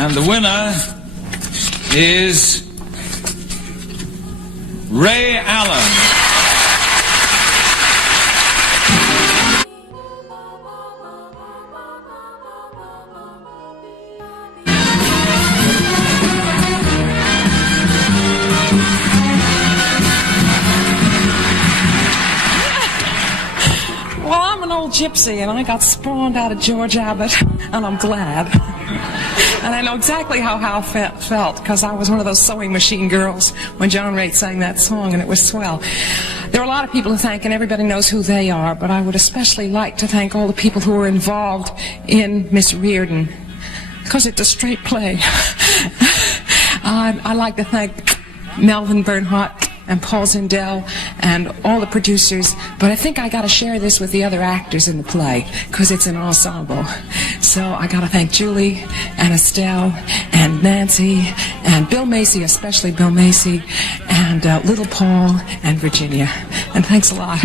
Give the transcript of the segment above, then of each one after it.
And the winner is Ray Allen. Well, I'm an old gypsy, and I got spawned out of George Abbott, and I'm glad. And I know exactly how Hal felt, because I was one of those sewing machine girls when John Raitt sang that song, and it was swell. There are a lot of people to thank, and everybody knows who they are, but I would especially like to thank all the people who were involved in Miss Reardon, because it's a straight play. I'd like to thank Melvin Bernhardt and Paul Zindel and all the producers, but I think I got to share this with the other actors in the play because it's an ensemble. So I got to thank Julie and Estelle and Nancy and Bill Macy, especially Bill Macy, and Little Paul and Virginia. And thanks a lot.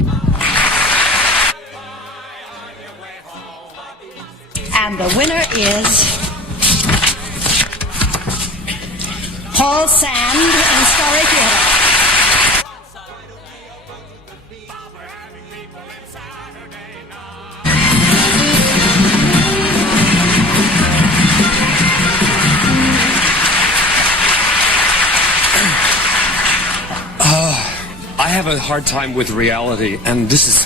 And the winner is Paul Sand and Story Theatre. I have a hard time with reality, and this is...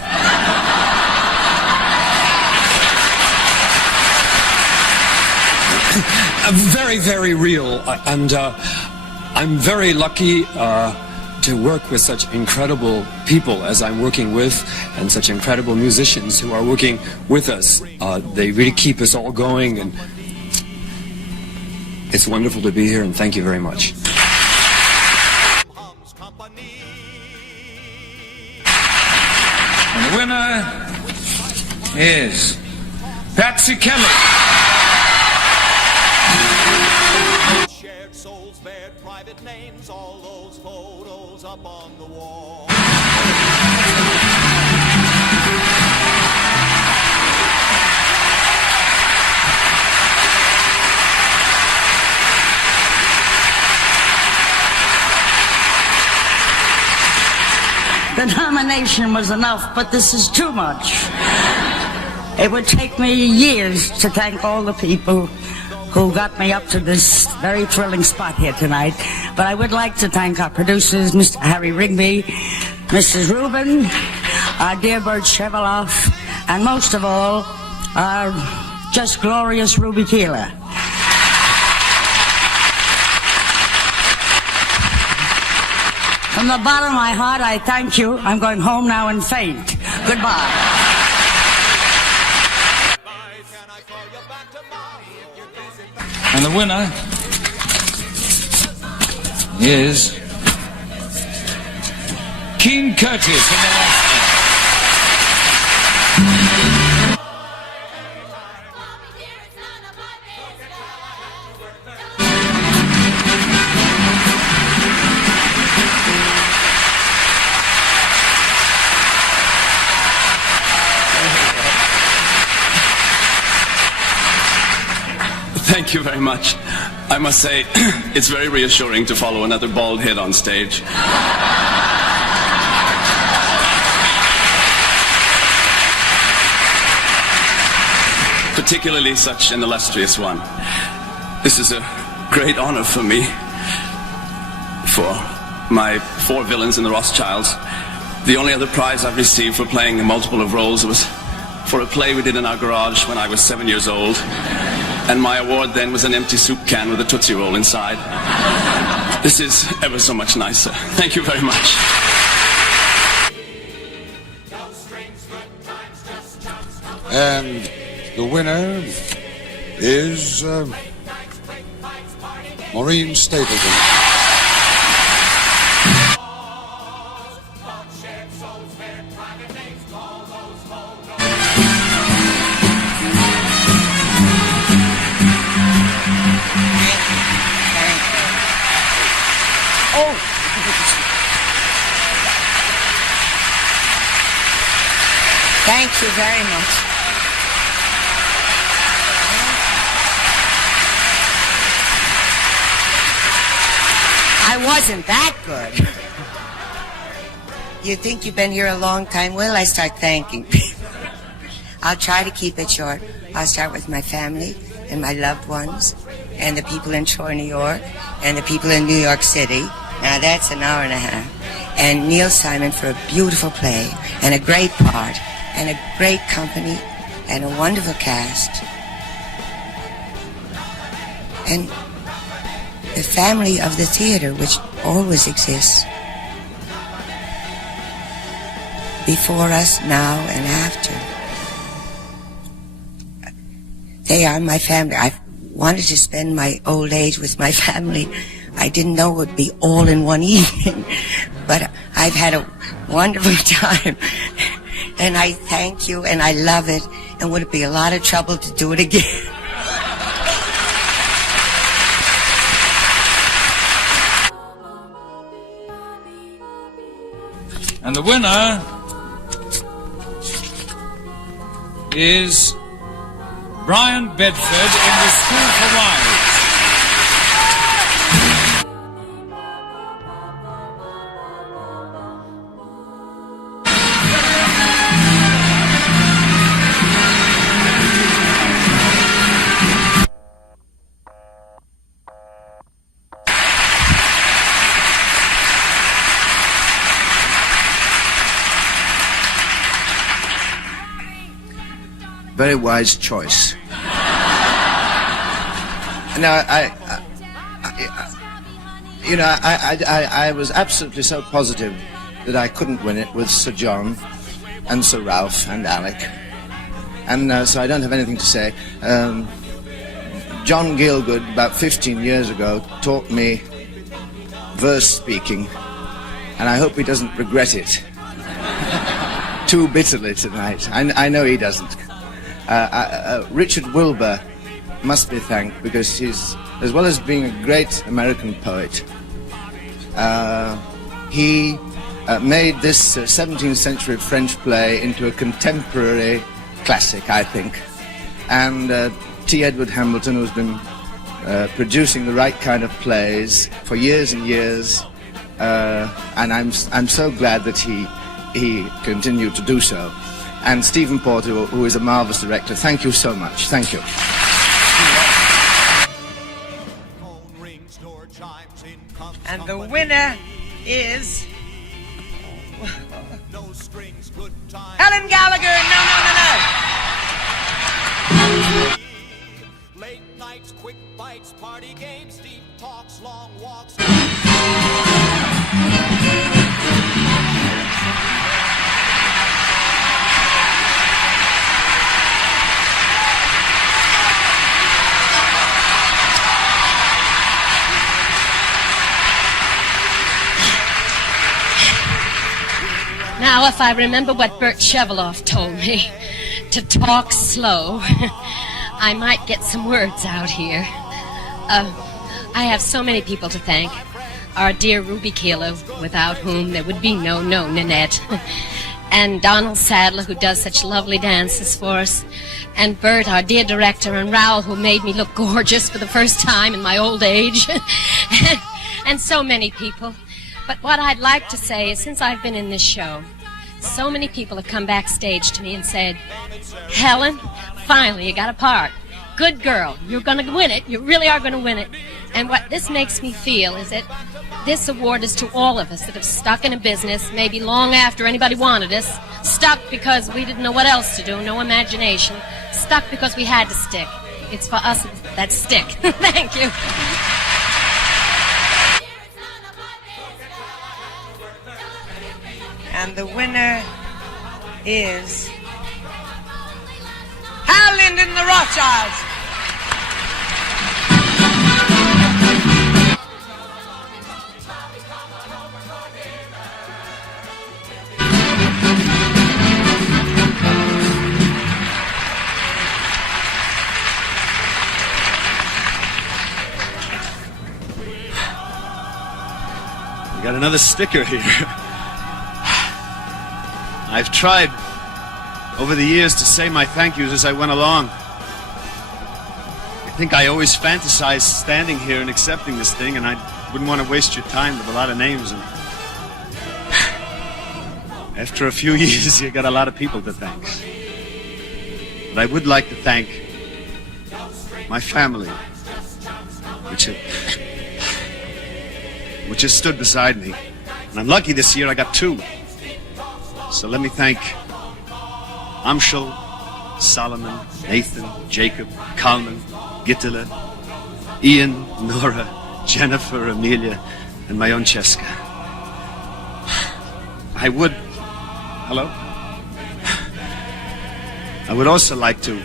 very, very real, and I'm very lucky to work with such incredible people as I'm working with, and such incredible musicians who are working with us. They really keep us all going, and it's wonderful to be here, and thank you very much. And the winner is Patsy Kelly. Shared souls, bared private names, all those photos up on the wall. The nomination was enough, but this is too much. It would take me years to thank all the people who got me up to this very thrilling spot here tonight. But I would like to thank our producers, Mr. Harry Rigby, Mrs. Rubin, our dear Bert Sheveloff, and most of all, our just glorious Ruby Keeler. From the bottom of my heart, I thank you. I'm going home now and faint. Goodbye. And the winner is Keen Curtis in the last. Thank you very much. I must say, it's very reassuring to follow another bald head on stage. Particularly such an illustrious one. This is a great honor for me. For my 4 villains in the Rothschilds. The only other prize I've received for playing a multiple of roles was for a play we did in our garage when I was 7 years old. And my award then was an empty soup can with a Tootsie Roll inside. This is ever so much nicer. Thank you very much. And the winner is Maureen Stapleton. Thank you very much. I wasn't that good. You think you've been here a long time? Well, I start thanking people. I'll try to keep it short. I'll start with my family and my loved ones and the people in Troy, New York, and the people in New York City. Now that's an hour and a half. And Neil Simon for a beautiful play and a great part and a great company and a wonderful cast. And the family of the theater, which always exists. Before us, now, and after. They are my family. I wanted to spend my old age with my family. I didn't know it would be all in one evening, but I've had a wonderful time. And I thank you, and I love it, and would it be a lot of trouble to do it again? And the winner is Brian Bedford in The School for Wives. Very wise choice. Now, I was absolutely so positive that I couldn't win it with Sir John and Sir Ralph and Alec. And so I don't have anything to say. John Gielgud, about 15 years ago, taught me verse speaking, and I hope he doesn't regret it too bitterly tonight. I know he doesn't. Richard Wilbur must be thanked because he's, as well as being a great American poet, he made this 17th century French play into a contemporary classic, I think. And T. Edward Hamilton, who's been producing the right kind of plays for years and years, and I'm so glad that he continued to do so. And Stephen Porter, who is a marvelous director, thank you so much. Thank you. And the winner is Helen Gallagher. No. Late nights, quick bites, party games, deep talks, long walks. Now, if I remember what Bert Sheveloff told me, to talk slow, I might get some words out here. I have so many people to thank. Our dear Ruby Keeler, without whom there would be no Nanette. And Donald Sadler, who does such lovely dances for us. And Bert, our dear director, and Raoul, who made me look gorgeous for the first time in my old age. And so many people. But what I'd like to say is, since I've been in this show, so many people have come backstage to me and said, Helen, finally you got a part. Good girl. You're going to win it. You really are going to win it. And what this makes me feel is that this award is to all of us that have stuck in a business, maybe long after anybody wanted us, stuck because we didn't know what else to do, no imagination, stuck because we had to stick. It's for us that stick. Thank you. And the winner is Howland and the Rothschilds. We got another sticker here. I've tried over the years to say my thank yous as I went along. think I always fantasized standing here and accepting this thing, and I wouldn't want to waste your time with a lot of names. And after a few years, you got a lot of people to thank. But I would like to thank my family, which has stood beside me. And I'm lucky this year I got two. So let me thank Amschel, Solomon, Nathan, Jacob, Kalman, Gittele, Ian, Nora, Jennifer, Amelia, and my own Cheska. I would also like to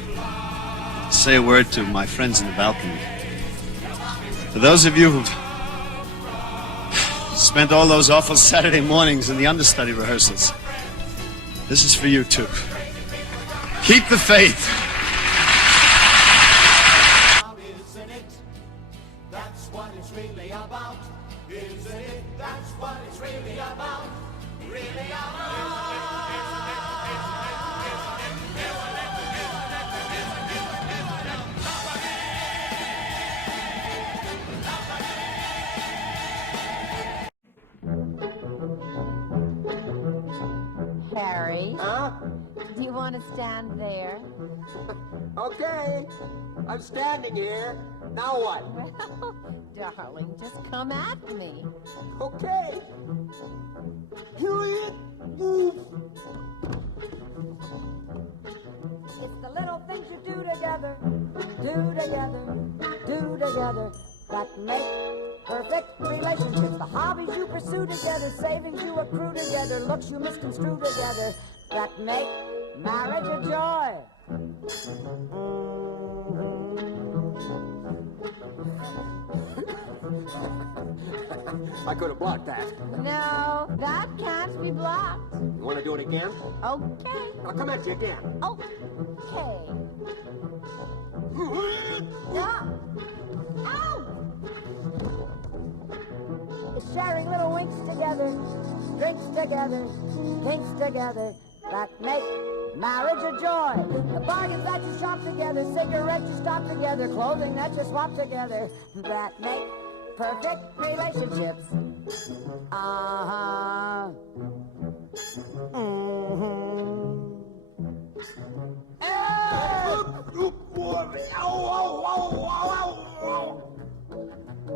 say a word to my friends in the balcony. For those of you who've spent all those awful Saturday mornings in the understudy rehearsals, this is for you too. Keep the faith. Isn't it? That's what it's really about. Isn't it? That's what it's really about. Really about. Harry, Huh? do you want to stand there? Okay. I'm standing here. Now what? Well, darling, just come at me. Okay. It's the little things you do together, that make perfect relationships. The hobbies you pursue together, savings you accrue together, looks you misconstrue together, that make marriage a joy. I could have blocked that. No, that can't be blocked. You want to do it again? Okay. I'll come at you again. Okay. Yeah. Ow! Sharing little winks together, drinks together, kinks together, that make marriage a joy. The bargains that you shop together, cigarettes you stop together, clothing that you swap together, that make perfect relationships. Uh-huh.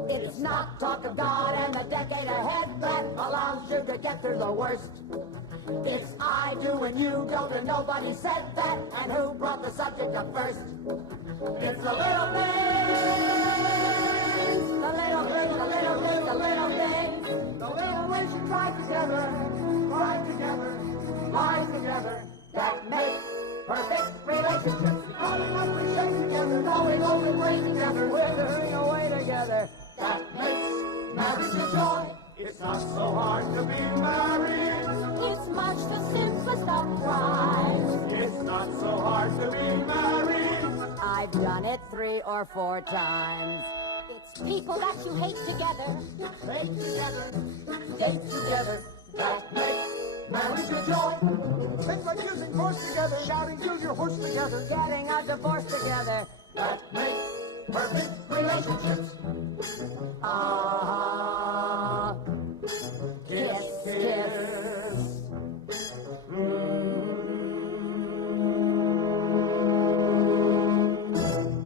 It's not talk of God and the decade ahead that allows you to get through the worst. It's I do and you don't, and nobody said that, and who brought the subject up first? It's the little things, the little things, the little things, the little things, the little ways you try together, lie together, that make perfect relationships. Calling up and shake together, going over and way together, withering away together, that makes marriage a joy. It's not so hard to be married. It's much the simplest of crimes. It's not so hard to be married. I've done it 3 or 4 times. It's people that you hate together, date together, that make marriage a joy. Things like using force together, shouting "use your horse" together, getting a divorce together, that make perfect relationships.